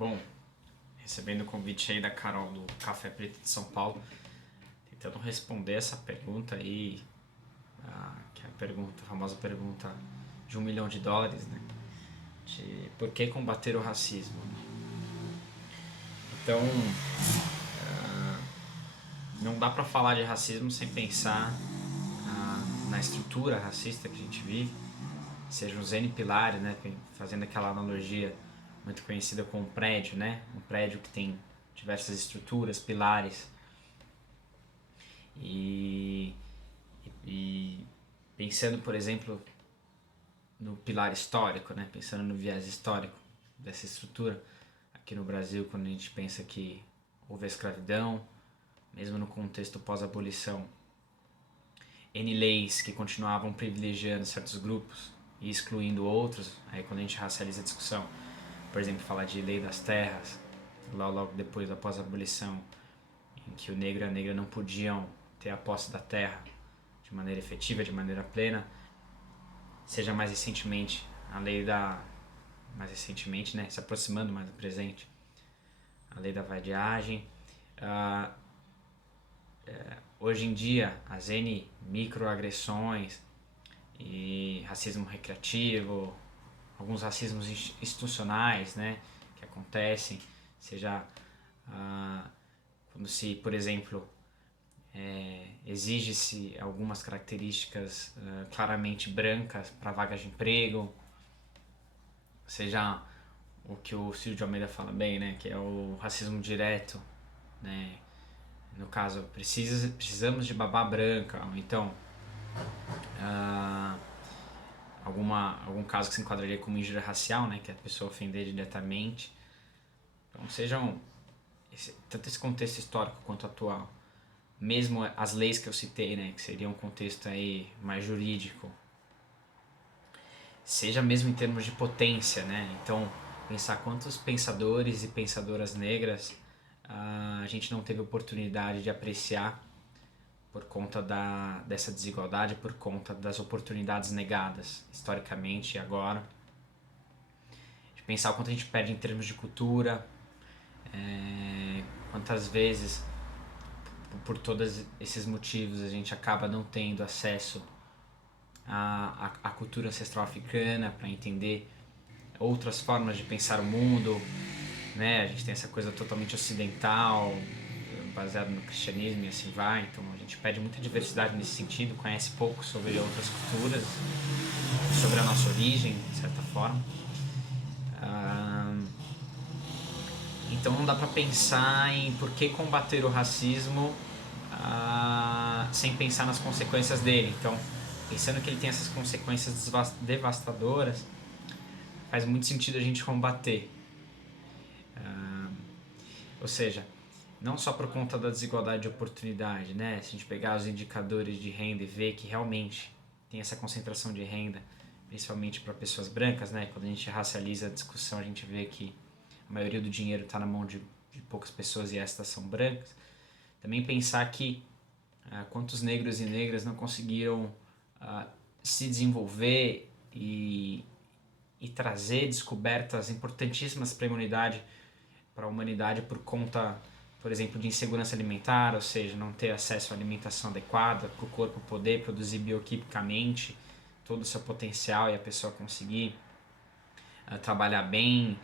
Bom, recebendo o convite aí da Carol do Café Preto de São Paulo, tentando responder essa pergunta aí, que é a famosa pergunta de US$ 1 milhão, né? De por que combater o racismo? Então, não dá pra falar de racismo sem pensar na estrutura racista que a gente vive, sejam os N pilares, né? Fazendo aquela analogia muito conhecida com um prédio, né? Um prédio que tem diversas estruturas, pilares, e, e pensando, por exemplo, no pilar histórico, né? Pensando no viés histórico dessa estrutura, aqui no Brasil, quando a gente pensa que houve a escravidão, mesmo no contexto pós-abolição, N leis que continuavam privilegiando certos grupos e excluindo outros. Aí quando a gente racializa a discussão, por exemplo, falar de lei das terras, logo depois da pós-abolição, em que o negro e a negra não podiam ter a posse da terra de maneira efetiva, de maneira plena, seja mais recentemente a lei da... mais recentemente, né, se aproximando mais do presente, a lei da vadiagem. Hoje em dia, as N microagressões e racismo recreativo, alguns racismos institucionais, né, que acontecem, seja quando se, por exemplo, exige-se algumas características claramente brancas para vagas de emprego, seja o que o Ciro de Almeida fala bem, né, que é o racismo direto, né, no caso, precisamos de babá branca, ou então algum caso que se enquadraria como injúria racial, né, que é a pessoa ofender diretamente. Então, tanto esse contexto histórico quanto atual, mesmo as leis que eu citei, né, que seria um contexto aí mais jurídico, seja mesmo em termos de potência, né, então pensar quantos pensadores e pensadoras negras a gente não teve oportunidade de apreciar por conta dessa desigualdade, por conta das oportunidades negadas historicamente e agora. De pensar o quanto a gente perde em termos de cultura, quantas vezes, por todos esses motivos, a gente acaba não tendo acesso à cultura ancestral africana para entender outras formas de pensar o mundo, né? A gente tem essa coisa totalmente ocidental, baseado no cristianismo e assim vai, então a gente perde muita diversidade nesse sentido, conhece pouco sobre outras culturas, sobre a nossa origem, de certa forma. Então não dá pra pensar em por que combater o racismo sem pensar nas consequências dele. Então, pensando que ele tem essas consequências devastadoras, faz muito sentido a gente combater. Ou seja, não só por conta da desigualdade de oportunidade, né? Se a gente pegar os indicadores de renda e ver que realmente tem essa concentração de renda, principalmente para pessoas brancas, né? Quando a gente racializa a discussão, a gente vê que a maioria do dinheiro está na mão de poucas pessoas e estas são brancas. Também pensar que quantos negros e negras não conseguiram se desenvolver e trazer descobertas importantíssimas para a humanidade por conta, por exemplo, de insegurança alimentar, ou seja, não ter acesso à alimentação adequada, para o corpo poder produzir bioquimicamente todo o seu potencial e a pessoa conseguir trabalhar bem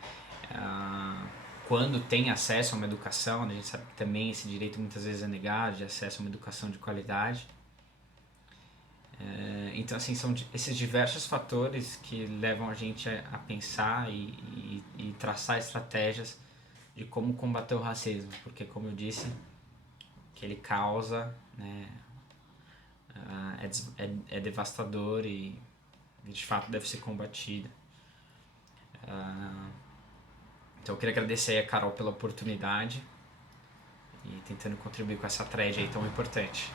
quando tem acesso a uma educação. A gente sabe que também esse direito muitas vezes é negado, de acesso a uma educação de qualidade. Então, assim, são esses diversos fatores que levam a gente a pensar e traçar estratégias de como combater o racismo, porque, como eu disse, o que ele causa, né, é devastador e de fato deve ser combatido. Então eu queria agradecer a Carol pela oportunidade e tentando contribuir com essa thread aí tão importante.